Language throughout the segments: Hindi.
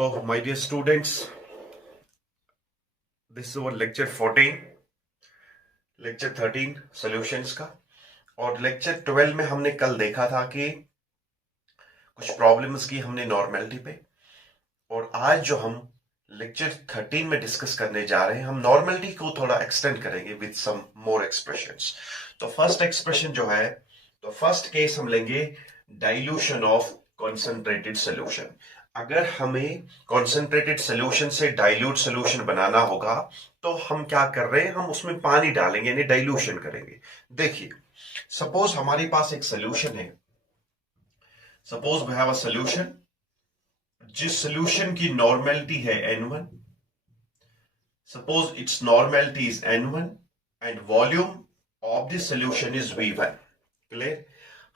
So, my dear students, this is our lecture 14, lecture 13 solutions का। और लेक्चर 12 में हमने कल देखा था कि कुछ प्रॉब्लम्स की हमने नॉर्मेलिटी पे, और आज जो हम लेक्चर 13 में डिस्कस करने जा रहे हैं, हम नॉर्मेलिटी को थोड़ा एक्सटेंड करेंगे विद सम मोर एक्सप्रेशंस। तो फर्स्ट एक्सप्रेशन जो है, तो फर्स्ट केस हम लेंगे डाइल्यूशन ऑफ कॉन्सेंट्रेटेड सोल्यूशन। अगर हमें कॉन्सेंट्रेटेड सोल्यूशन से डाइल्यूट सोल्यूशन बनाना होगा तो हम क्या कर रहे हैं, हम उसमें पानी डालेंगे यानी डाइल्यूशन करेंगे। देखिए, सपोज हमारे पास एक सोल्यूशन है, suppose we have a solution जिस सोल्यूशन की नॉर्मेलिटी है N1, suppose its normality is N1 and volume of this solution is V1। Clear?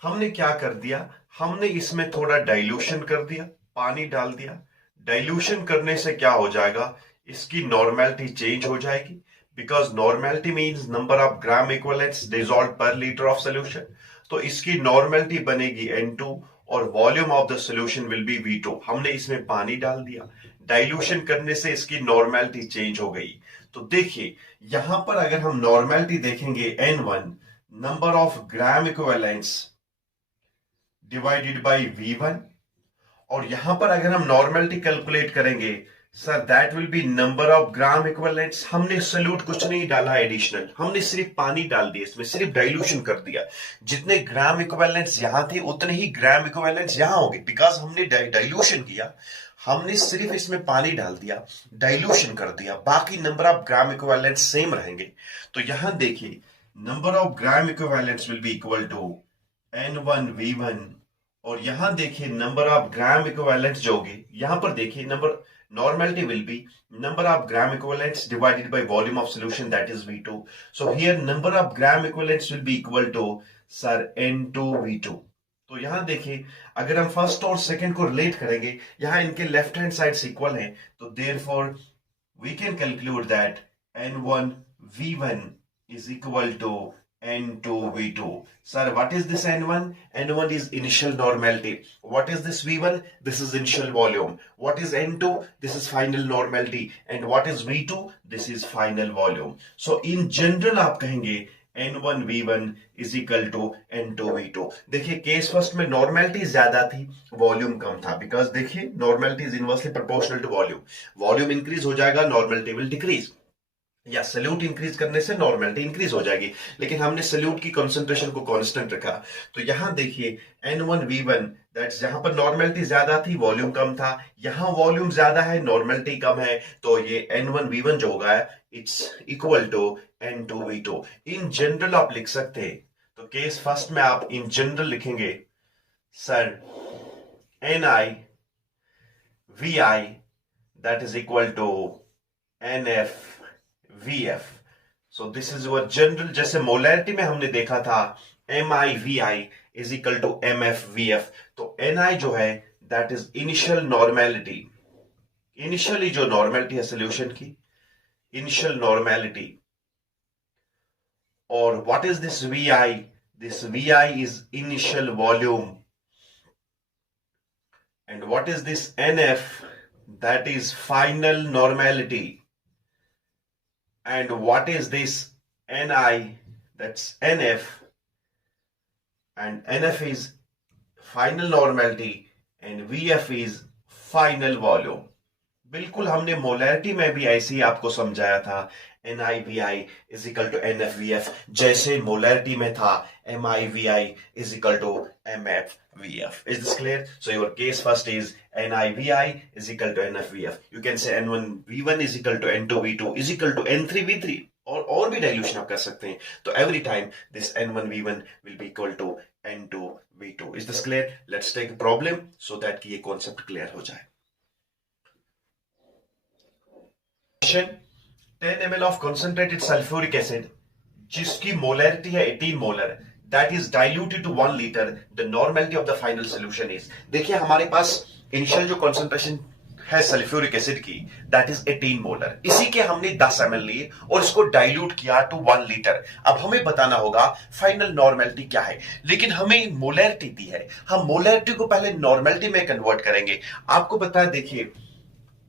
हमने क्या कर दिया, हमने इसमें थोड़ा डाइल्यूशन कर दिया, पानी डाल दिया। डाइल्यूशन करने से क्या हो जाएगा, इसकी नॉर्मेलिटी चेंज हो जाएगी, because normality means number of gram equivalents dissolve per litre of solution. तो इसकी नॉर्मेलिटी बनेगी N2 और volume of the solution will B V2। हमने इसमें पानी डाल दिया, डाइल्यूशन करने से इसकी नॉर्मेलिटी चेंज हो गई। तो देखिए, यहां पर अगर हम नॉर्मेलिटी देखेंगे N1 number of gram equivalents divided bye V1, और यहां पर अगर हम नॉर्मेलिटी कैलकुलेट करेंगे, sir that will be number of gram equivalents. हमने सॉल्यूट कुछ नहीं डाला एडिशनल, हमने सिर्फ पानी डाल दिया, इसमें सिर्फ डाइल्यूशन कर दिया। जितने ग्राम इक्विवेलेंट्स यहां थे उतने ही ग्राम इक्विवेलेंट्स यहां होंगे, बिकॉज हमने डाइल्यूशन किया। हमने सिर्फ इसमें पानी डाल दिया, डाइल्यूशन कर दिया, बाकी number of gram equivalents same रहेंगे। तो यहां देखिए, number of gram equivalents will be equal to N1V1, और यहां देखिए नंबर ऑफ ग्राम इक्विवेलेंट्स जो होंगे, यहां पर देखिए number normality will be number of gram equivalents divided by volume of solution, that is V2। So here number of gram equivalents will be equal to sir N2V2। तो यहां देखिए, अगर हम फर्स्ट और सेकंड को रिलेट करेंगे, यहां इनके लेफ्ट हैंड साइड इक्वल है, तो therefore we can calculate that N1V1 is equal to N2V2. Sir, what is this N1? N1 is initial normality. What is this V1? This is initial volume. What is N2? This is final normality. And what is V2? This is final volume. So in general आप कहेंगे N1V1 is equal to N2V2। देखिए, केस फर्स्ट में नॉर्मेलिटी ज्यादा थी, वॉल्यूम कम था, बिकॉज देखिए normality is inversely proportional to volume. Volume increase हो जाएगा, नॉर्मेलिटी विल डिक्रीज, या सल्यूट इंक्रीज करने से नॉर्मेलिटी इंक्रीज हो जाएगी, लेकिन हमने सल्यूट की कंसंट्रेशन को कांस्टेंट रखा। तो यहां देखिए N1V1, दैट्स जहां पर नॉर्मेलिटी ज्यादा थी, वॉल्यूम कम था, यहां वॉल्यूम ज्यादा है, नॉर्मेलिटी कम है, तो ये N1V1 जो होगा it's equal to N2V2। In general आप लिख सकते हैं, तो केस फर्स्ट में आप इन जनरल लिखेंगे, sir NiVi that is equal to NFVF। So this is your general. जैसे मोलैरिटी में हमने देखा था MiVi is equal to MFVF, तो Ni जो है that is initial normality, initially जो नॉर्मेलिटी है सोल्यूशन की, इनिशियल नॉर्मेलिटी। और what is this Vi? This Vi is initial volume. And what is this NF? That is final normality. And what is this Ni? That's NF, and NF is final normality and VF is final volume। बिल्कुल हमने मोलैरिटी में भी ऐसे ही आपको समझाया था, NiVi is equal to NFVF, जैसे मोलैरिटी में था MiVi is equal to MFVF। Is this clear? So your case first is NiVi is equal to NFVF. You can say N1V1 is equal to N2V2 is equal to N3V3, और भी डाइल्यूशन आप कर सकते हैं। तो every time this N1V1 will be equal to N2V2। Is this clear? Let's take a problem so that कि ये concept clear हो जाए। 10 ml of concentrated sulfuric acid जिसकी मोलैरिटी है 18 molar, that is diluted to 1 litre, the normality of the final solution is. देखिए, हमारे पास इनिशियल जो कंसंट्रेशन है सल्फ्यूरिक एसिड की, दैट इज 18 मोलर। इसी के हमने 10 ml लिए और इसको डाइल्यूट किया टू 1 लीटर। अब हमें बताना होगा फाइनल नॉर्मेलिटी क्या है, लेकिन हमें मोलैरिटी दी है, हम मोलैरिटी को पहले नॉर्मेलिटी में कन्वर्ट करेंगे। आपको बताया, देखिए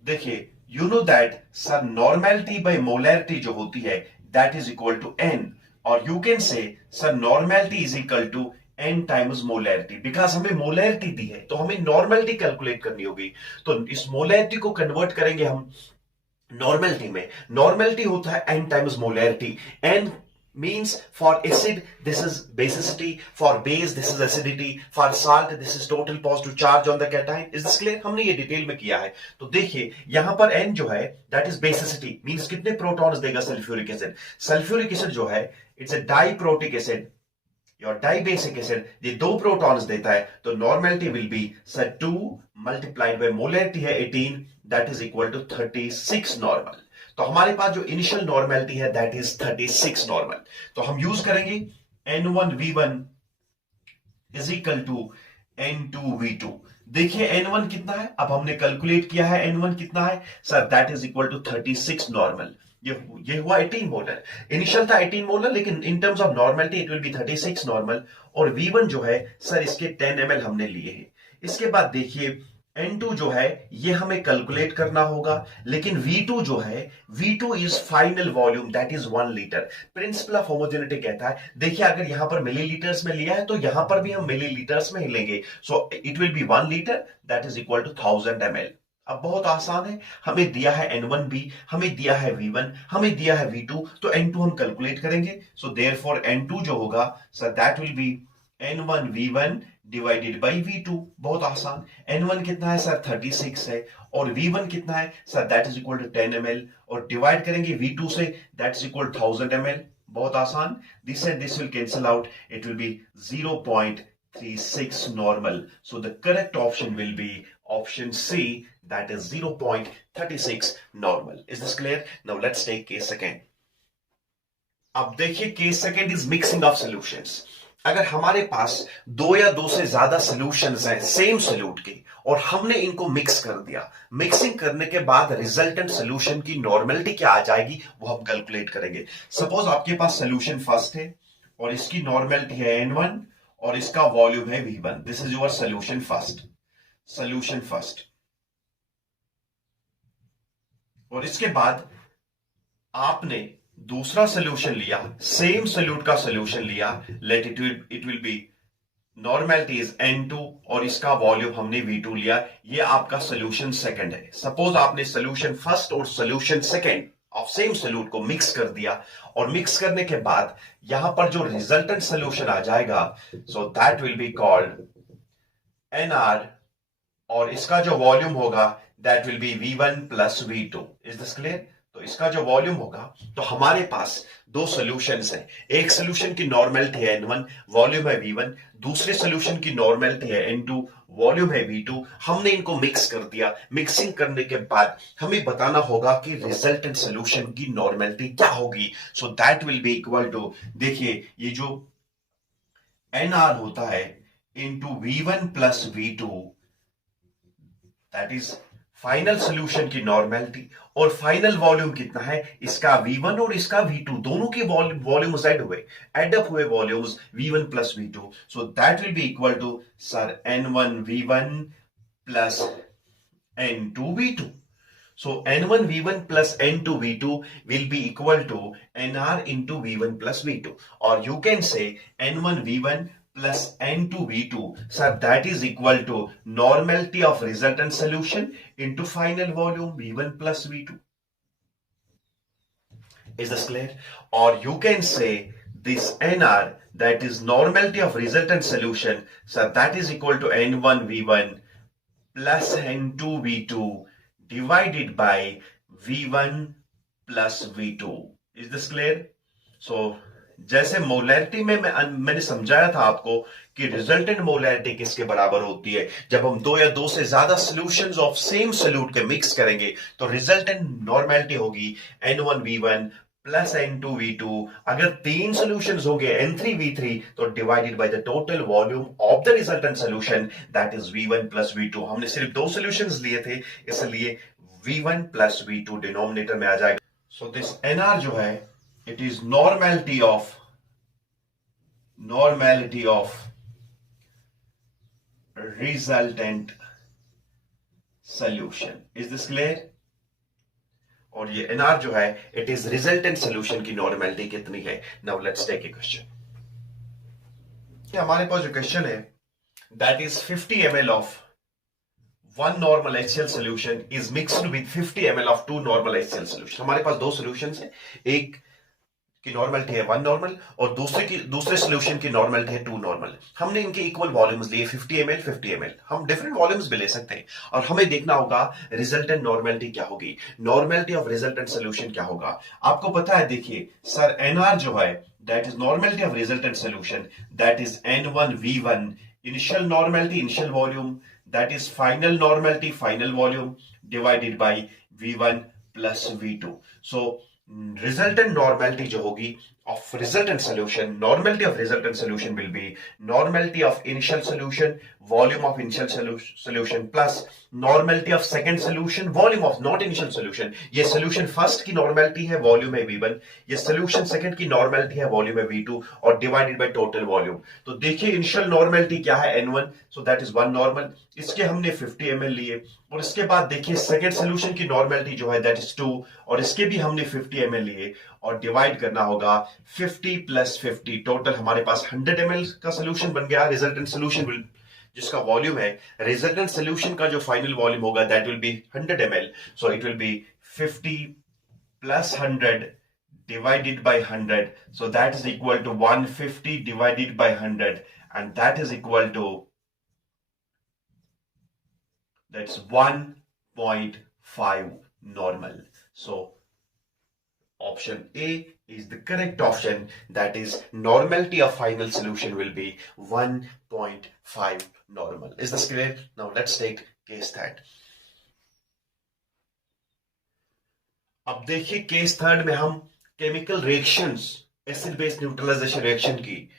देखिए you know that sir normality by molarity जो होती है that is equal to N, और you can say sir normality is equal to N times molarity, because हमें मोलैरिटी दी है तो हमें नॉर्मेलिटी कैलकुलेट करनी होगी। तो इस मोलैरिटी को कन्वर्ट करेंगे हम नॉर्मेलिटी में। नॉर्मेलिटी होता है N times molarity. N means for acid this is basicity, for base this is acidity, for salt this is total positive charge on the cation। is this clear? हमने ये डिटेल में किया है। तो देखिए यहां पर N जो है that is basicity means कितने प्रोटॉन्स देगा सल्फ्यूरिक एसिड। सल्फ्यूरिक एसिड जो है इट्स ए डाइप्रोटिक एसिड और डाइबेसिक एसिड, ये दो प्रोटॉन्स देता है। तो normality will be sir 2 multiplied by molarity है 18 that is equal to 36 normal. तो हमारे पास जो इनिशियल नॉर्मेलिटी है दैट इज 36 नॉर्मल। तो हम यूज करेंगे N1V1 is equal to N2V2। देखिए N1 कितना है, अब हमने कैलकुलेट किया है N1 कितना है sir that is equal to 36 normal. ये हुआ 18 मोलर, इनिशियल था 18 मोलर लेकिन in terms of normality it will be 36 normal. और V1 जो है सर इसके 10 ml हमने लिए हैं। इसके बाद देखिए N2 जो है ये हमें कैलकुलेट करना होगा, लेकिन V2 जो है V2 is final volume that is 1 litre. Principle of homogeneity कहता है, देखिए अगर यहां पर मिलीलीटर्स में लिया है तो यहां पर भी हम मिलीलीटर्स में ही लेंगे। So it will be 1 litre that is equal to 1000 ml। अब बहुत आसान है, हमें दिया है N1B, हमें दिया है V1, हमें दिया है V2, तो N2 हम कैलकुलेट करेंगे। सो देयरफॉर N2 जो होगा sir that will B N1V1 divided by V2। बहुत आसान। N1 कितना है सर 36 है, और V1 कितना है sir that is equal to 10 ml, और डिवाइड करेंगे V2 say that is equal 1000 ml। बहुत आसान। This and this will cancel out, it will B 0.36 normal। So the correct option will be option C, that is 0.36 normal। Is this clear? Now let's take case second। अब देखिए case second is mixing of solutions. अगर हमारे पास दो या दो से ज्यादा सॉल्यूशंस हैं सेम सॉल्यूट के और हमने इनको मिक्स कर दिया, मिक्सिंग करने के बाद रिजल्टेंट सॉल्यूशन की नॉर्मेलिटी क्या आ जाएगी वो हम कैलकुलेट करेंगे। सपोज आपके पास सॉल्यूशन फर्स्ट है और इसकी नॉर्मेलिटी है N1 और इसका वॉल्यूम है V1। This is your solution first, solution first. और इसके बाद आपने दूसरा सॉल्यूशन लिया, सेम सॉल्यूट का सॉल्यूशन लिया, let it will B normality is N2 और इसका वॉल्यूम हमने V2 लिया। ये आपका सॉल्यूशन सेकंड है। सपोज आपने सॉल्यूशन फर्स्ट और solution second of same solute को मिक्स कर दिया, और मिक्स करने के बाद यहां पर जो रिजल्टेंट सॉल्यूशन आ जाएगा सो that will be called NR, और इसका जो वॉल्यूम होगा that will B V1 plus V2। Is this clear? तो इसका जो वॉल्यूम होगा, तो हमारे पास दो सॉल्यूशंस हैं। एक सॉल्यूशन की नॉर्मेलिटी है N1, वॉल्यूम है V1, दूसरे सॉल्यूशन की नॉर्मेलिटी है N2, वॉल्यूम है V2। हमने इनको मिक्स कर दिया। मिक्सिंग करने के बाद हमें बताना होगा कि रिजल्टेंट सॉल्यूशन की नॉर्मेलिटी क्या होगी। So that will be equal to, देखिए ये जो NR होता है into V1 plus V2, that is final solution की नॉर्मेलिटी, और फाइनल वॉल्यूम कितना है इसका V1 और इसका V2, दोनों के वॉल्यूम्स ऐड हुए, एड अप हुए volumes V1 plus V2। So that will be equal to sir N1V1 plus N2V2। So N1V1 plus N2V2 will be equal to NR into V1 plus V2, or you can say N1V1 plus N2V2, sir, that is equal to normality of resultant solution into final volume V1 plus V2। Is this clear? Or you can say this NR, that is normality of resultant solution, sir, that is equal to N1V1 plus N2V2 divided by V1 plus V2। Is this clear? So जैसे मोलैरिटी में मैंने समझाया था आपको कि रिजल्टेंट मोलैरिटी किसके बराबर होती है, जब हम दो या दो से ज्यादा सॉल्यूशंस ऑफ सेम सॉल्यूट के मिक्स करेंगे तो रिजल्टेंट नॉर्मेलिटी होगी N1V1 प्लस N2V2। अगर तीन सॉल्यूशंस होंगे N3V3 तो divided by the total volume of the resultant solution that is V1 plus V2। हमने सिर्फ दो सॉल्यूशंस लिए थे इसलिए V1 प्लस V2 डिनोमिनेटर में आ जाएगा। सो दिस NR जो है it is normality of resultant solution। Is this clear? और ये NR जो है इट इज रिजल्टेंट सोल्यूशन की नॉर्मेलिटी कितनी है। Now let's take a question. हमारे पास जो क्वेश्चन है that is 50 ml of one normal HCl solution is mixed with 50 ml of two normal HCl solution। हमारे पास दो सॉल्यूशंस है, एक की नॉर्मलिटी है 1 नॉर्मल और दूसरे सॉल्यूशन की नॉर्मलिटी है 2 नॉर्मल। हमने इनके इक्वल वॉल्यूम्स लिए 50 ml 50 ml। हम डिफरेंट वॉल्यूम्स भी ले सकते हैं और हमें देखना होगा रिजल्टेंट नॉर्मलिटी क्या होगी, नॉर्मलिटी ऑफ रिजल्टेंट सॉल्यूशन क्या होगा। आपको पता है, देखिए सर NR जो है that is normality of resultant solution that is N1V1 initial normality initial volume that is final normality final volume divided by V1 plus V2। so resultant normality जो होगी of resultant solution, normality of resultant solution will be normality of initial solution volume of initial solution plus normality of second solution volume of not initial solution। ये solution first की normality है volume है V1, ये solution second की normality है volume है V2 और divided by total volume। तो देखिए initial normality क्या है N1, so that is 1 normal, इसके हमने 50 ml लिए और इसके बाद देखिए सेकेंड सोल्यूशन की नॉर्मेलिटी जो है दैट इज 2 और इसके भी हमने 50 ml लिए और डिवाइड करना होगा 50 प्लस 50, टोटल हमारे पास 100 ml का सोल्यूशन बन गया। रिजल्टेंट सोल्यूशन जिसका वॉल्यूम है, रिजल्टेंट सोल्यूशन का जो फाइनल वॉल्यूम होगा that will B 100 ml, so it will B 50 plus 100 divided by 100, so that is equal to 150 divided by 100 and that is equal to that's 1.5 normal। so option A is the correct option, that is normality of final solution will be 1.5 normal। is this clear? now let's take case third। अब देखिए केस थर्ड में हम chemical reactions acid base neutralisation reaction की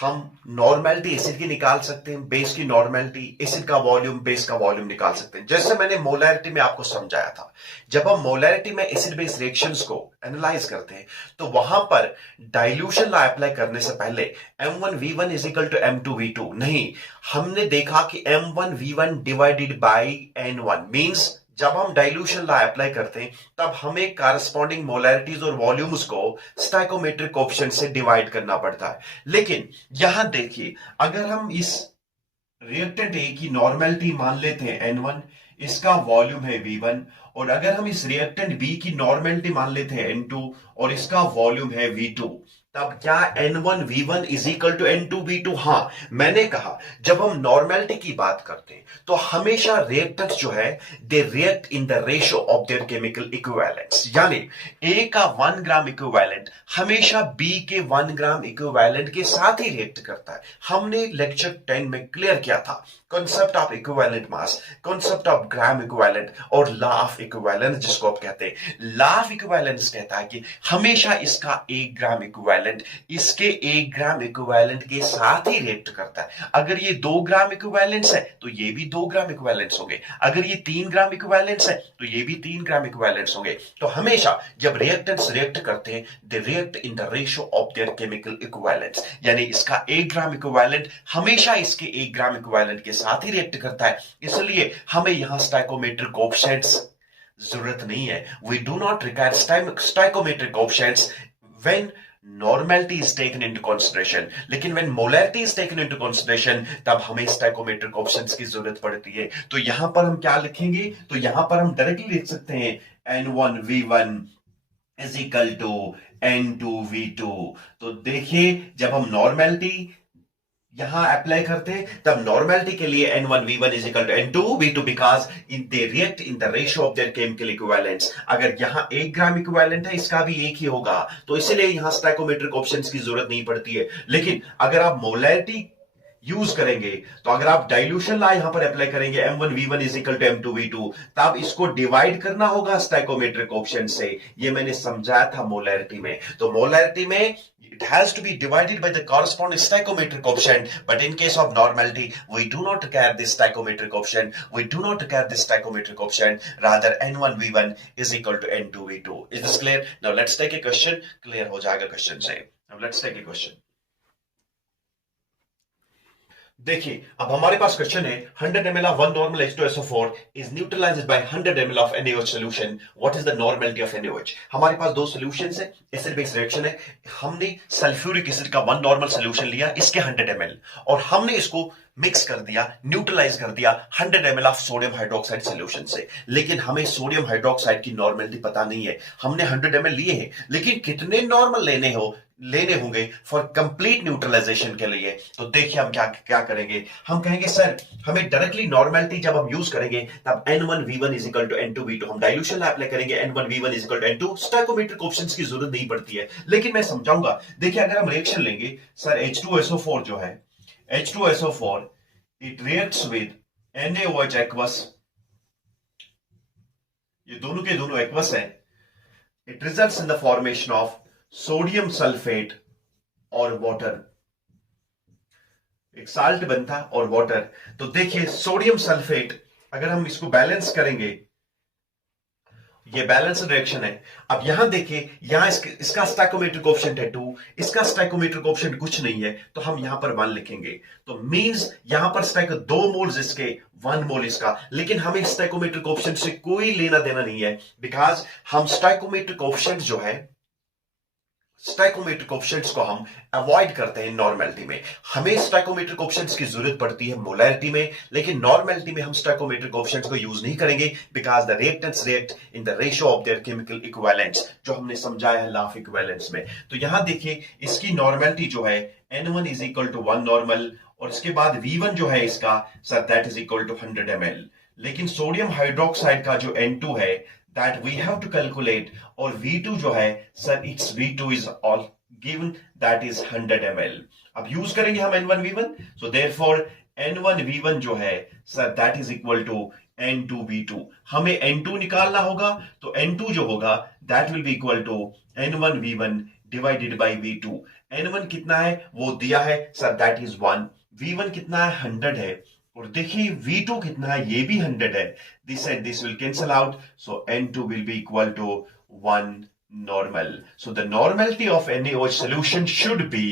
हम नॉर्मेलिटी एसिड की निकाल सकते हैं, बेस की नॉर्मेलिटी, एसिड का वॉल्यूम, बेस का वॉल्यूम निकाल सकते हैं। जैसे मैंने मोलैरिटी में आपको समझाया था, जब हम मोलैरिटी में एसिड बेस रिएक्शंस को एनालाइज करते हैं तो वहां पर डाइल्यूशन लॉ अप्लाई करने से पहले M1V1 is equal to M2V2 नहीं, हमने देखा कि M1V1 divided by N1 means जब हम डाइल्यूशन लॉ अप्लाई करते हैं तब हमें कॉरस्पॉन्डिंग मोलैरिटीज और वॉल्यूम्स को स्टोइकोमेट्रिक कोएफिशिएंट से डिवाइड करना पड़ता है। लेकिन यहां देखिए, अगर हम इस रिएक्टेंट ए की नॉर्मेलिटी मान लेते हैं N1, इसका वॉल्यूम है V1 और अगर हम इस रिएक्टेंट बी की नॉर्मेलिटी मान लेते हैं N2 और इसका वॉल्यूम है V2, तब क्या N1V1 is equal to N2V2? हां, मैंने कहा जब हम नॉर्मेलिटी की बात करते हैं तो हमेशा रिएक्टेंट्स जो है they react in the ratio of their chemical equivalents, यानी ए का 1 ग्राम इक्विवेलेंट हमेशा बी के 1 ग्राम इक्विवेलेंट के साथ ही रिएक्ट करता है। हमने लेक्चर 10 में क्लियर किया था concept of equivalent mass, concept of gram equivalent और लॉ ऑफ इक्विवेलेंस, जिसको आप कहते हैं लॉ ऑफ इक्विवेलेंस कहता है कि हमेशा इसका 1 ग्राम इक्विवेलेंट इसके 1 ग्राम इक्विवेलेंट के साथ ही रिएक्ट करता है। अगर ये 2 ग्राम इक्विवेलेंट्स है तो ये भी 2 ग्राम इक्विवेलेंट्स होंगे, अगर ये 3 ग्राम इक्विवेलेंट्स है तो ये भी 3 ग्राम इक्विवेलेंट्स होंगे। तो हमेशा जब रिएक्टेंट्स रिएक्ट करते हैं they react in the ratio of their chemical equivalents, यानी इसका 1 ग्राम इक्विवेलेंट हमेशा इसके 1 ग्राम इक्विवेलेंट के साथ ही रिएक्ट करता है। इसलिए हमें यहां स्टोइकोमेट्रिक कोएफिशिएंट्स जरूरत नहीं है। We do not require stoichiometric coefficients when normality is taken into consideration, लेकिन when molarity is taken into consideration तब हमें स्टोइकोमेट्रिक कोएफिशिएंट्स की जरूरत पड़ती है। तो यहां पर हम क्या लिखेंगे, तो यहां पर हम डायरेक्टली लिख सकते हैं N1V1 is equal to N2V2। तो देखिए जब हम नॉर्मेलिटी यहां अप्लाई करते हैं तब नॉर्मेलिटी के लिए N1V1 is equal to N2V2 because they react in the ratio of their chemical equivalents। अगर यहां 1 ग्राम इक्विवेलेंट है इसका भी 1 ही होगा, तो इसलिए यहां स्टोइकोमेट्रिक कोएफिशिएंट्स की जरूरत नहीं पड़ती है। लेकिन अगर आप मोलैरिटी यूज करेंगे तो अगर आप डाइल्यूशन लॉ यहां पर अप्लाई करेंगे M1V1 is equal to M2V2 तब इसको डिवाइड करना होगा स्टोइकोमेट्रिक कोएफिशिएंट से। ये मैंने समझाया था मोलैरिटी में। तो मोलैरिटी में it has to be divided by the corresponding stoichiometric coefficient, but in case of normality we do not require this stoichiometric coefficient, we do not require this stoichiometric coefficient, rather N1V1 is equal to N2V2। is this clear? now let's take a question, clear हो जाएगा क्वेश्चन से। now let's take a question। देखिए अब हमारे पास क्वेश्चन है 100 ml of one normal H2SO4 is neutralized by 100 ml of NaOH solution. What is the normality of NaOH? हमारे पास दो सॉल्यूशंस है, एसिड बेस रिएक्शन है। हमने सल्फ्यूरिक एसिड का वन नॉर्मल सॉल्यूशन लिया, इसके 100 ml, और हमने इसको मिक्स कर दिया, न्यूट्रलाइज कर दिया 100 ml of sodium hydroxide solution से। लेकिन हमें सोडियम हाइड्रोक्साइड की नॉर्मेलिटी पता नहीं है। हमने 100 ml लिए हैं, लेकिन कितने नॉर्मल लेने होंगे फॉर कंप्लीट न्यूट्रलाइजेशन के लिए। तो देखिए हम क्या क्या करेंगे। हम कहेंगे सर हमें डायरेक्टली नॉर्मेलिटी जब हम यूज करेंगे तब N1V1 is equal to N2V2 हम डाइल्यूशन अप्लाई करेंगे, N1V1 is equal to N2। Stoichiometric options की जरूरत नहीं पड़ती है, लेकिन मैं समझाऊंगा। देखिए अगर हम रिएक्शन लेंगे सर H2SO4 जो है H2SO4 it reacts with NaOH aqueous, ये दोनों के दोनों एक्वस है। It results in the formation of sodium sulphate और वाटर, एक साल्ट बनता और वाटर। तो देखिए सोडियम सल्फेट अगर हम इसको बैलेंस करेंगे, ये बैलेंस रिएक्शन है। अब यहां देखिए, यहां इसका स्टोइकोमेट्रिक कोएफिशिएंट है 2, इसका स्टोइकोमेट्रिक कोएफिशिएंट कुछ नहीं है, तो हम यहां पर 1 लिखेंगे। तो मींस यहां पर स्टोइको 2 मोल्स इसके 1 मोल इसका, लेकिन हमें स्टोइकोमेट्रिक कोएफिशिएंट से कोई लेना देना नहीं है, बिकॉज हम स्टोइकोमेट्रिक कोएफिशिएंट जो है स्टोइकोमेट्रिक कोएफिशिएंट्स को हम अवॉइड करते हैं नॉर्मेलिटी में। हमें स्टोइकोमेट्रिक कोएफिशिएंट्स की जरूरत पड़ती है मोलैरिटी में, लेकिन नॉर्मेलिटी में हम स्टोइकोमेट्रिक कोएफिशिएंट्स को यूज नहीं करेंगे, because the reactants react in the ratio of their chemical equivalents, जो हमने समझाया है लॉ ऑफ इक्विवेलेंस में। तो यहां देखिए इसकी नॉर्मेलिटी जो है N1 is equal to 1 normal, और इसके बाद V1 जो है इसका sir that is equal to 100 ml। लेकिन सोडियम हाइड्रोक्साइड का जो N2 है that we have to calculate, और V2 जो है sir it's V2 is all given that is 100 ml। अब यूज करेंगे हम N1V1, so therefore N1V1 जो है sir that is equal to N2V2। हमें N2 निकालना होगा, तो N2 जो होगा that will be equal to N1V1 divided by V2। N1 कितना है वो दिया है सर that is 1, V1 कितना है 100 है, और देखिए V2 कितना है ये भी 100 है। This and this will cancel out, so N2 will be equal to 1 normal। So the normality of NaOH solution should be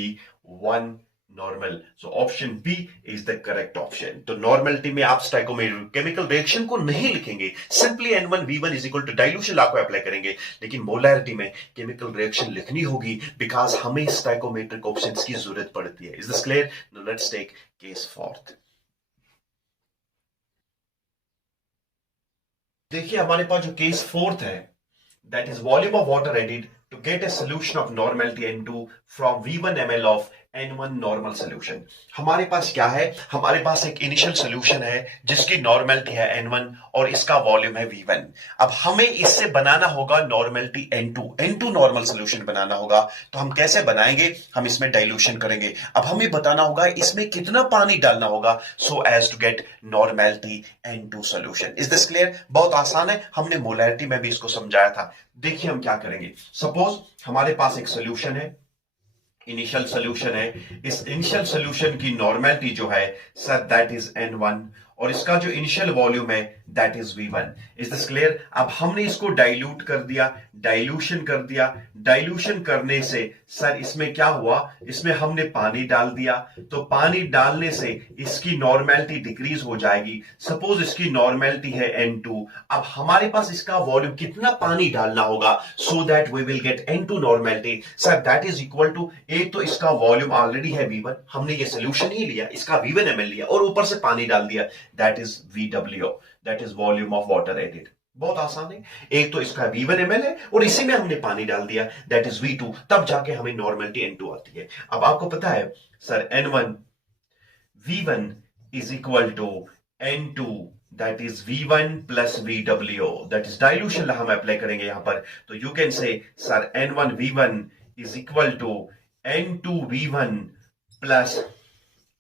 1 normal। So option B is the correct option। तो normality में आप स्टोइकोमेट्रिक केमिकल रिएक्शन को नहीं लिखेंगे, simply N1V1 is equal to dilution law को अप्लाई करेंगे, लेकिन मोलैरिटी में केमिकल रिएक्शन लिखनी होगी, बिकॉज हमें स्टोइकोमेट्रिक ऑप्शंस की जरूरत पड़ती है। Is this clear? Now let's take case fourth. देखिए हमारे पास जो केस फोर्थ है that is volume of water added to get a solution of normality N2 from V1 ml of N1 normal solution. हमारे पास क्या है, हमारे पास एक इनिशियल सोल्यूशन है जिसकी नॉर्मेलिटी है N1 और इसका वॉल्यूम है V1। अब हमें इससे बनाना होगा नॉर्मेलिटी N2 नॉर्मल सोल्यूशन बनाना होगा। तो हम कैसे बनाएंगे, हम इसमें डाइल्यूशन करेंगे। अब हमें बताना होगा इसमें कितना पानी डालना होगा so as to get normality N2 solution. Is this clear? बहुत आसान है, हमने मोलैरिटी में भी इसको समझाया था। देखिए हम क्या करेंगे, सपोज हमारे पास एक सोल्यूशन है, इनिशियल सोल्यूशन है। इस इनिशियल सोल्यूशन की नॉर्मेलिटी जो है सर दैट इज N1, और इसका जो इनिशियल वॉल्यूम है that is V1। Is this clear? अब हमने इसको डाइल्यूट कर दिया, डाइल्यूशन कर दिया। डाइल्यूशन करने से सर इसमें क्या हुआ, इसमें हमने पानी डाल दिया, तो पानी डालने से इसकी नॉर्मेलिटी डिक्रीज हो जाएगी। सपोज इसकी नॉर्मेलिटी है N2, अब हमारे पास इसका वॉल्यूम कितना पानी डालना होगा so that we will get N2 normality sir that is equal to, एक तो इसका वॉल्यूम ऑलरेडी है V1, हमने ये सोल्यूशन ही लिया, इसका V1 ml लिया और ऊपर से पानी डाल दिया, that is VW, that is volume of water added. बहुत आसान है, एक तो इसका V1 ml है और इसी में हमने पानी डाल दिया, दैट इज V2, तब जाके हमें नॉर्मेलिटी N2 आती है। अब आपको पता है sir N1 V1 is equal to N2, that is V1 plus VW, that is dilution हम अप्लाई करेंगे यहां पर। तो you can say sir N1 V1 is equal to N2 V1 plus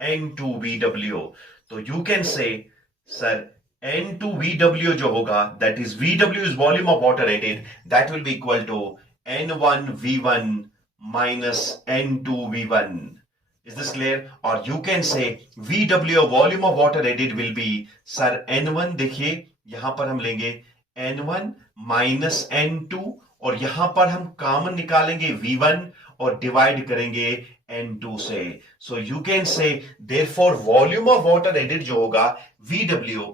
N2 VW। तो you can say sir N2 VW जो होगा that is VW is volume of water added, that will be equal to N1 V1 minus N2 V1। Is this clear? Or you can say VW volume of water added will be sir N1, देखिए यहां पर हम लेंगे N1 minus N2 और यहां पर हम कॉमन निकालेंगे V1 और डिवाइड करेंगे N2 से. So you can say therefore volume of water added जो होगा VW,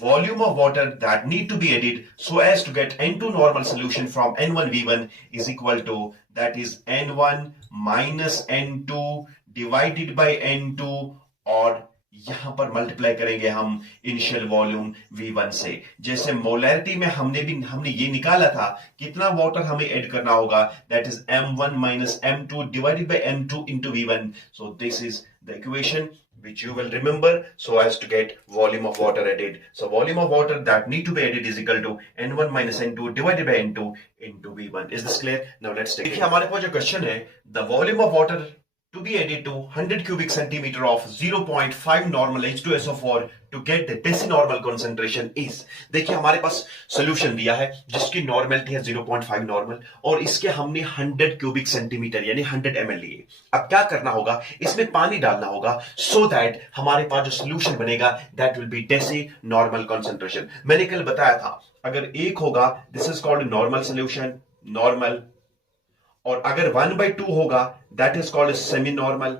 volume of water that need to be added so as to get N2 normal solution from N1 V1 is equal to, that is N1 minus N2 divided by N2, और यहां पर मल्टीप्लाई करेंगे हम इनिशियल वॉल्यूम V1 से. जैसे मोलैरिटी में हमने ये निकाला था कितना वाटर हमें ऐड करना होगा, that is M1 minus M2 divided by M2 into V1. So this is the equation which you will remember so as to get volume of water added. So volume of water that need to be added is equal to N1 minus N2 divided by N2 into V1. Is this clear? Now let's take. देखिए हमारे पास जो क्वेश्चन है, the volume of water to be added to 100 cubic centimeter of 0.5 normal H2SO4 to get the decinormal concentration is. देखिए हमारे पास सोल्यूशन दिया है जिसकी नॉर्मलिटी है 0.5 नॉर्मल, और इसके हमने 100 क्यूबिक सेंटीमीटर यानी 100 ml लिए. अब क्या करना होगा, इसमें पानी डालना होगा so that हमारे पास जो सोल्यूशन बनेगा that will be decinormal concentration. मैंने कल बताया था अगर एक होगा this is called normal solution, normal, और अगर 1/2 होगा that is called semi normal,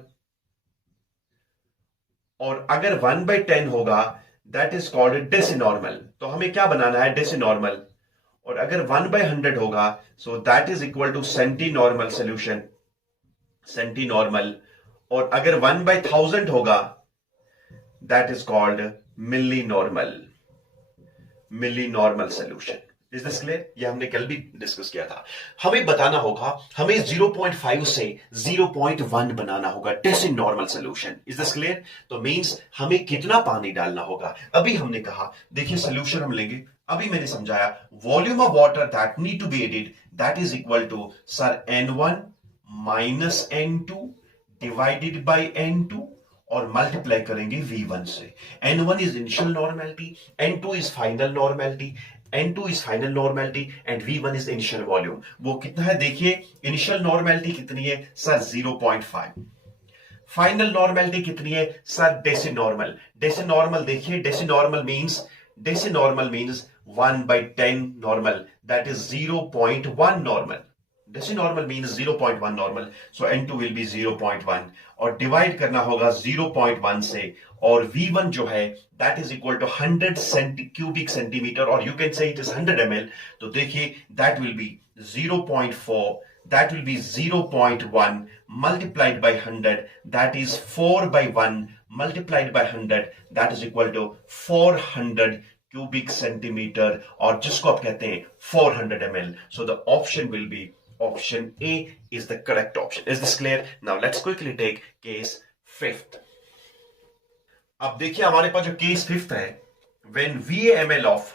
और अगर 1/10 होगा दैट इज कॉल्ड डेसिनॉर्मल. तो हमें क्या बनाना है, डेसिनॉर्मल. और अगर 1/100 होगा so that is equal to centinormal solution, centinormal. और अगर 1/1000 होगा that is called milli normal, milli normal solution. Is this clear? ये हमने कल भी डिस्कस किया था. हमें बताना होगा, हमें 0.5 से 0.1 बनाना होगा डेसिनॉर्मल सॉल्यूशन. Is this clear? तो मींस हमें कितना पानी डालना होगा. अभी हमने कहा, देखिए सॉल्यूशन हम लेंगे, अभी मैंने समझाया volume of water that need to be added that is equal to sir N1 minus N2 divided by N2 और मल्टीप्लाई करेंगे V1 से. N1 is initial normality, N2 is final normality, N2 is final normality and V1 is the initial volume. वो कितना है देखिए, इनिशियल नॉर्मेलिटी कितनी है सर 0.5, फाइनल नॉर्मेलिटी कितनी है सर डेसिनॉर्मल. डेसिनॉर्मल देखिए, डेसिनॉर्मल means 1/10 normal, that is 0.1 normal. Decinormal means 0.1 normal, so N2 will be 0.1 और डिवाइड करना होगा 0.1 से, और V1 जो है that is equal to 100 cubic centimeter, और you can say it is 100 ml. तो देखिए that will be 0.4, that will be 0.1 multiplied by 100, that is 4/1 multiplied by 100, that is equal to 400 cubic centimeter, और जिसको आप कहते हैं 400 ml. So the option will be option A is the correct option. Is this clear? Now let's quickly take case 5th. अब देखिए हमारे पास जो case 5th है, when VA ml of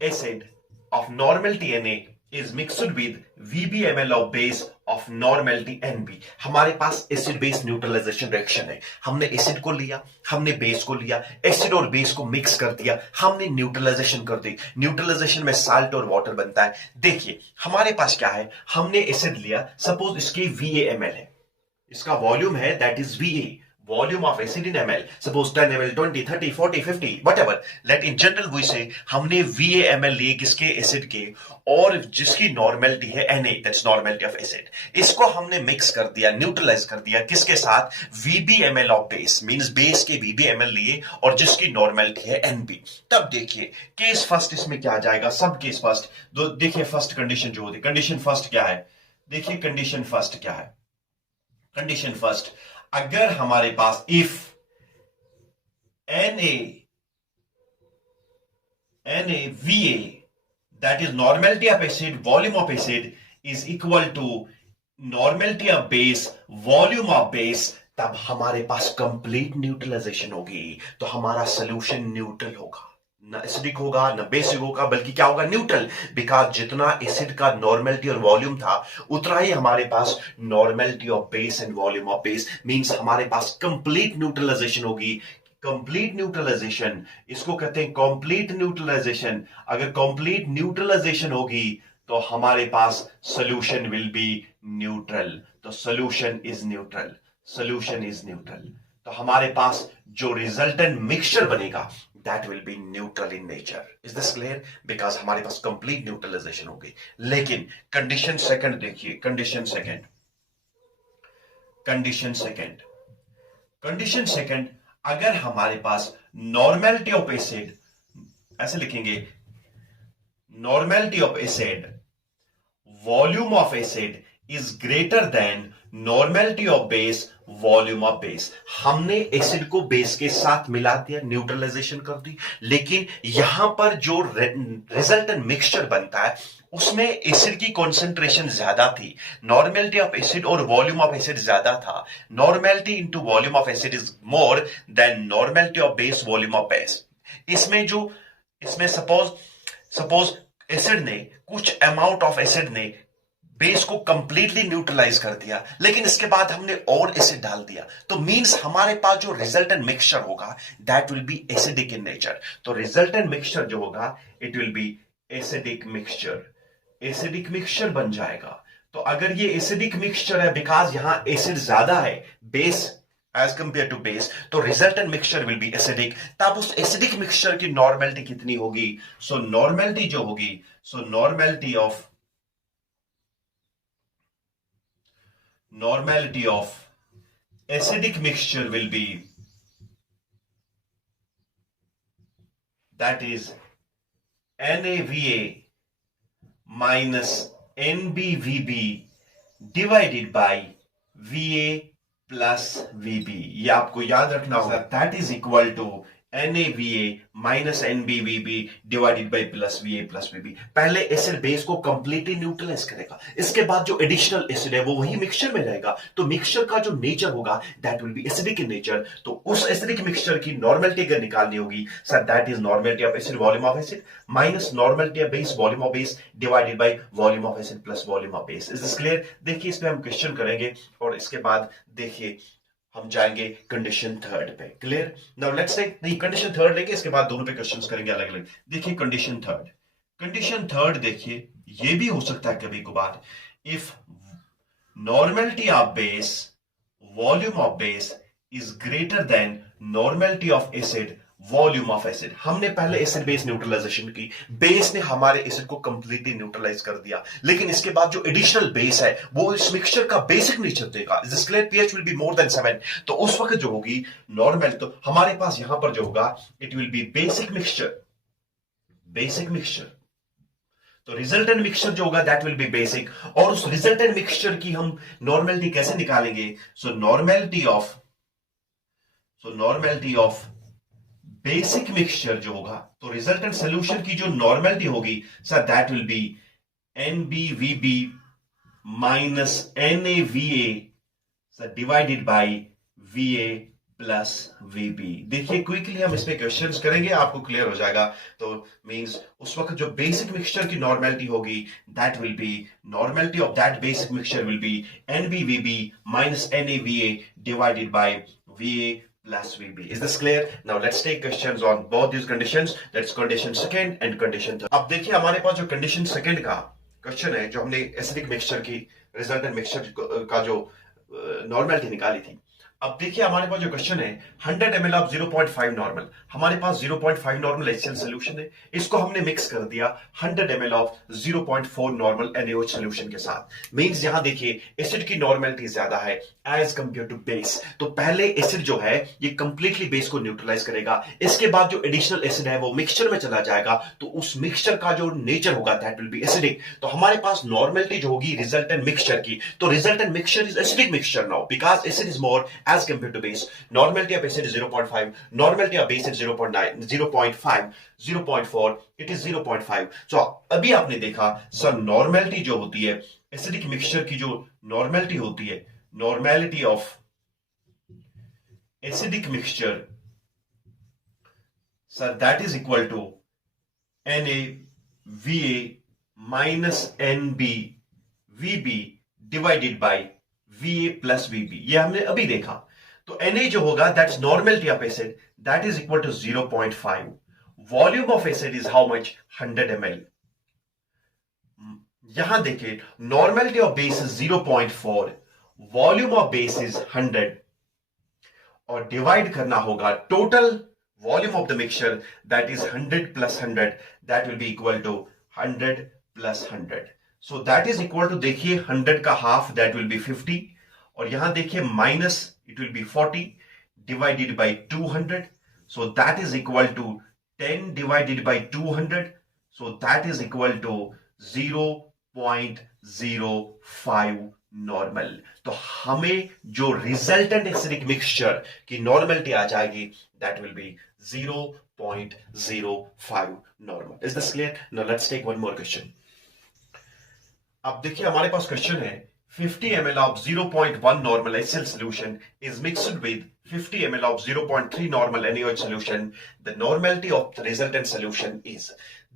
acid of normality Na is mixed with VB ml of base of normality NB. हमारे पास एसिड बेस न्यूट्रलाइजेशन रिएक्शन है. हमने एसिड को लिया, हमने बेस को लिया, एसिड और बेस को मिक्स कर दिया, हमने न्यूट्रलाइजेशन कर दी. न्यूट्रलाइजेशन में साल्ट और वाटर बनता है. देखिए हमारे पास क्या है, हमने एसिड लिया, सपोज इसके VA-ml है, इसका वॉल्यूम है that is VA, volume of acid in ml, suppose 10 ml, 20, 30, 40, 50, whatever. Let in general we say हमने VA ml लिए किसके, एसिड के, और जिसकी नॉर्मेलिटी है Na, that's normality of acid. इसको हमने मिक्स कर दिया, न्यूट्रलाइज कर दिया, किसके साथ, VB ml of base, means base के VB ml लिए और जिसकी नॉर्मेलिटी है NB. तब देखिए केस फर्स्ट इसमें क्या आ जाएगा, सब केस फर्स्ट. देखिए फर्स्ट कंडीशन जो होती, कंडीशन फर्स्ट क्या है, देखिए कंडीशन फर्स्ट क्या है, कंडीशन फर्स्ट, अगर हमारे पास if NaVA that is normality of acid, volume of acid is equal to normality of base, volume of base, तब हमारे पास कंप्लीट न्यूट्रलाइजेशन होगी. तो हमारा सोल्यूशन न्यूट्रल होगा, ना एसिडिक होगा ना बेसिक होगा, बल्कि क्या होगा, न्यूट्रल. बिकॉज जितना एसिड का नॉर्मेलिटी और वॉल्यूम था उतना ही हमारे पास normality of base and volume of base, means हमारे पास कंप्लीट न्यूट्रलाइजेशन होगी. कंप्लीट न्यूट्रलाइजेशन इसको कहते हैं कंप्लीट न्यूट्रलाइजेशन. अगर कंप्लीट न्यूट्रलाइजेशन होगी तो हमारे पास सोल्यूशन विल बी न्यूट्रल. तो solution is neutral, solution is neutral. तो हमारे पास जो रिजल्टेंट मिक्सचर बनेगा that will be neutral in nature. Is this clear? Because हमारे पास complete neutralization होगी. लेकिन कंडीशन सेकंड देखिए, condition second, condition second, condition second, अगर हमारे पास नॉर्मेलिटी ऑफ एसिड, ऐसे लिखेंगे, normality of acid, volume of acid is greater than normality of base, volume of base. हमने एसिड को बेस के साथ मिला दिया, न्यूट्रलाइजेशन कर दी, लेकिन यहां पर जो रिजल्टेंट मिक्सचर बनता है उसमें एसिड की कॉन्सेंट्रेशन ज्यादा थी, नॉर्मेलिटी ऑफ एसिड और वॉल्यूम ऑफ एसिड ज्यादा था। Normality into volume of acid is more than normality of base, volume of base. इसमें सपोज सपोज एसिड ने, कुछ अमाउंट ऑफ एसिड ने बेस को कंप्लीटली न्यूट्रलाइज कर दिया, लेकिन इसके बाद हमने और एसिड डाल दिया, तो मींस हमारे पास जो रिजल्टेंट मिक्सचर होगा that will be acidic in nature. तो रिजल्टेंट मिक्सचर जो होगा it will be acidic mixture, acidic mixture बन जाएगा। तो अगर ये एसिडिक मिक्सचर है बिकॉज यहां एसिड ज्यादा है base as compare to base, तो resultant mixture will be acidic. तब उस एसिडिक मिक्सचर की नॉर्मेलिटी कितनी होगी? सो नॉर्मेलिटी जो होगी, so normality of acidic mixture will be, that is NaVa minus NbVb divided by Va plus Vb। ये आपको याद रखना होगा, that is equal to NaVa minus NbVb divided by plus Va plus Vb। पहले एसिड बेस को कंप्लीटली न्यूट्रलाइज करेगा, इसके बाद जो एडिशनल एसिड है वो वही मिक्सचर में रहेगा, तो मिक्सचर का जो नेचर होगा that will be acidic in nature. तो उस एसिडिक मिक्सचर की नॉर्मेलिटी अगर निकालनी होगी sir, that is normality of acid volume of acid minus normality of base volume of base divided by volume of acid plus volume of base. Is this clear? देखिए इसमें हम क्वेश्चन करेंगे और इसके बाद देखिए हम जाएंगे कंडीशन थर्ड पे। क्लियर? नाउ लेट्स से नहीं, कंडीशन थर्ड लेंगे, इसके बाद दोनों पे क्वेश्चंस करेंगे अलग अलग। देखिए कंडीशन थर्ड, कंडीशन थर्ड देखिए ये भी हो सकता है कभी कभार, if normality of base, volume of base is greater than normality of acid, volume of acid. हमने पहले एसिड बेस न्यूट्रलाइजेशन की, बेस ने हमारे एसिड को कंप्लीटली न्यूट्रलाइज कर दिया, लेकिन इसके बाद जो एडिशनल बेस है वो इस मिक्सचर का बेसिक नेचर देगा। This clear? PH will be more than 7। तो उस वक्त जो होगी नॉर्मल, तो हमारे पास यहां पर जो होगा it will B basic mixture, basic mixture. तो रिजल्टेंट मिक्सचर जो होगा दैट विल बी बेसिक, और उस रिजल्टेंट मिक्सचर की हम नॉर्मेलिटी कैसे निकालेंगे? सो नॉर्मेलिटी ऑफ बेसिक मिक्सचर जो होगा, तो रिजल्टेंट सोल्यूशन की जो नॉर्मेलिटी होगी sir that will B NbVb minus NaVa sir divided by Va plus Vb। देखिए क्विकली हम इस पे क्वेश्चंस करेंगे, आपको क्लियर हो जाएगा। तो मींस उस वक्त जो बेसिक मिक्सचर की नॉर्मेलिटी होगी that will B, normality of that basic mixture will B NbVb minus NaVa divided by Va plus Vb। Is this clear? Now let's take questions on both these conditions. That's condition second and condition third। अब देखिए हमारे पास जो condition second का क्वेश्चन है, जो हमने एसिडिक मिक्सचर की रिजल्टेंट मिक्सचर का जो नॉर्मेलिटी निकाली थी। अब देखिए हमारे पास जो क्वेश्चन है 100 ml ऑफ 0.5 नॉर्मल, हमारे पास 0.5 नॉर्मल HCl सोल्यूशन है, इसको हमने मिक्स कर दिया 100 ml of 0.4 normal NaOH solution के साथ। मींस यहां देखिए एसिड की नॉर्मेलिटी ज्यादा है एज कंपेयर टू बेस, तो पहले एसिड जो है ये कंप्लीटली बेस को न्यूट्रलाइज करेगा, इसके बाद जो एडिशनल एसिड है वो मिक्सचर में चला जाएगा, तो उस मिक्सचर का जो नेचर होगा दैट विल बी एसिडिक। तो हमारे पास नॉर्मेलिटी जो होगी रिजल्टेंट मिक्सचर की, तो resultant mixture is acidic mixture now because acid is more as compared to base। Normality of acid is 0.5, normality of base is 0.9, 0.5, 0.4, it is 0.5। So अभी आपने देखा सर नॉर्मेलिटी जो होती है एसिडिक मिक्सचर की, जो नॉर्मेलिटी होती है, normality of acidic mixture sir that is equal to NaVa minus NbVb divided by Va plus Vb। ये हमने अभी देखा। तो Na जो होगा that's normality of acid, that is equal to 0.5। Volume of acid is how much? 100 ml। यहां देखिए normality of base is 0.4, volume of base is 100, और डिवाइड करना होगा total volume of the mixture that is 100 plus 100, that will be equal to 100 plus 100। So that is equal to, देखिए 100 का हाफ दैट विल बी 50, और यहां देखिए minus it will be 40 divided by 200, so that is equal to 10 divided by 200, so that is equal to 0.05 normal. तो हमें जो रिजल्टेंट एसिडिक मिक्सचर की नॉर्मलिटी आ जाएगी that will be 0.05 normal. Is this clear? Now let's take one more question. अब देखिए हमारे पास क्वेश्चन है 50 ml of 0.1 normal HCl solution is mixed with 50 ml of 0.3 normal NaOH solution. The normality of the resultant solution is।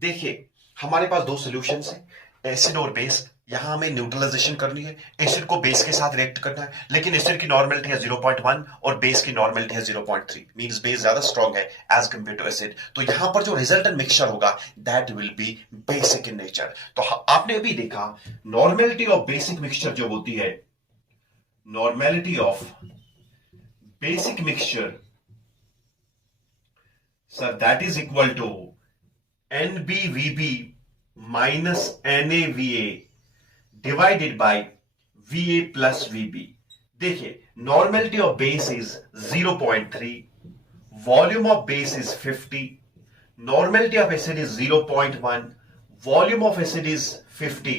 देखिए हमारे पास दो सॉल्यूशंस हैं, एसिड और बेस। यहां हमें न्यूट्रलाइजेशन करनी है, एसिड को बेस के साथ रिएक्ट करना है, लेकिन एसिड की नॉर्मलिटी है 0.1 और बेस की नॉर्मलिटी है 0.3, मींस बेस ज्यादा स्ट्रांग है एज कंपेयर टू एसिड। तो यहां पर जो रिजल्टेंट मिक्सचर होगा that will B basic in nature. तो आपने अभी देखा नॉर्मलिटी ऑफ बेसिक मिक्सचर जो होती है, normality of basic mixture sir that is equal to NbVb minus NaVa divided by Va plus Vb। देखिए normality of base is 0.3, volume of base is 50, normality of acid is 0.1, volume of acid is 50।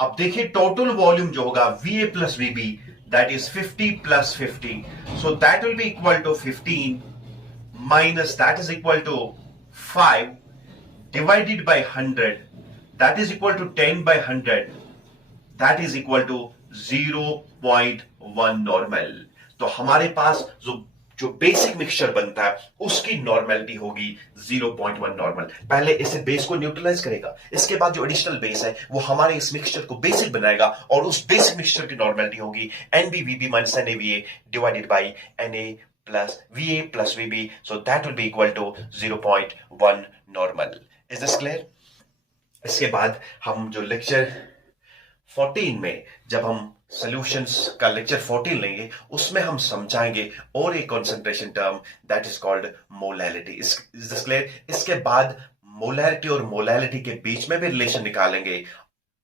अब देखिए टोटल वॉल्यूम जो होगा Va plus Vb that is 50 plus 50, so that will be equal to 15 minus that is equal to 5 divided by 100, that is equal to 10 by 100, that is equal to 0.1 normal. तो हमारे पास जो जो बेसिक मिक्सचर बनता है उसकी नॉर्मलिटी होगी 0.1 नॉर्मल। पहले इसे बेस को न्यूट्रलाइज करेगा, इसके बाद जो एडिशनल बेस है वो हमारे इस मिक्सचर को बेसिक बनाएगा और उस बेसिक मिक्सचर की नॉर्मलिटी होगी NbVb minus NaVa divided by Na plus Va plus Vb, so that will be equal to 0.1 normal. Is this clear? इसके बाद हम जो लेक्चर 14 में जब हम सॉल्यूशंस का लेक्चर 14 लेंगे उसमें हम समझाएंगे और एक concentration term that is called molality. Is this clear? इसके बाद मोलैरिटी और मोलैलिटी के बीच में भी रिलेशन निकालेंगे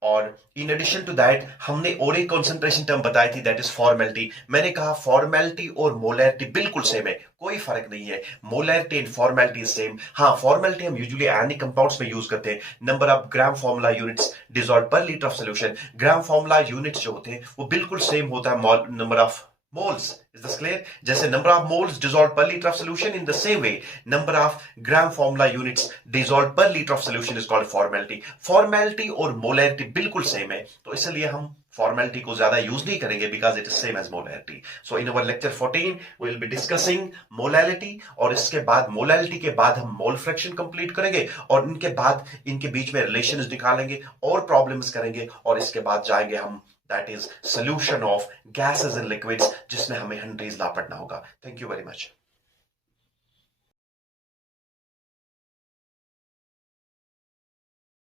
और इन एडिशन टू दैट हमने और एक कंसंट्रेशन टर्म बताई थी दैट इज फॉर्मेलिटी। मैंने कहा फॉर्मेलिटी और मोलैरिटी बिल्कुल सेम है, कोई फर्क नहीं है, मोलैरिटी एंड फॉर्मेलिटी सेम। हाँ फॉर्मेलिटी हम यूजुअली आयनिक कंपाउंड्स में यूज करते हैं, number of gram formula units dissolve per litre of solution. Gram formula units जो होते हैं वो बिल्कुल सेम होता है number of moles। Is this clear? जैसे number of moles dissolved per liter of solution, in the same way number of gram formula units dissolved per liter of solution is called formality। formality और molarity बिल्कुल सेम है, तो इसलिए हम formality को ज्यादा यूज नहीं करेंगे because it is same as molarity। So in our lecture 14 we will be discussing molality और इसके बाद molality के बाद हम mole fraction complete करेंगे और इनके बाद इनके बीच में relations निकालेंगे और problems करेंगे और इसके बाद जाएंगे हम that is solution of gases and liquids जिसमें हमें हेनरीज लॉ पढ़ना होगा। Thank you very much.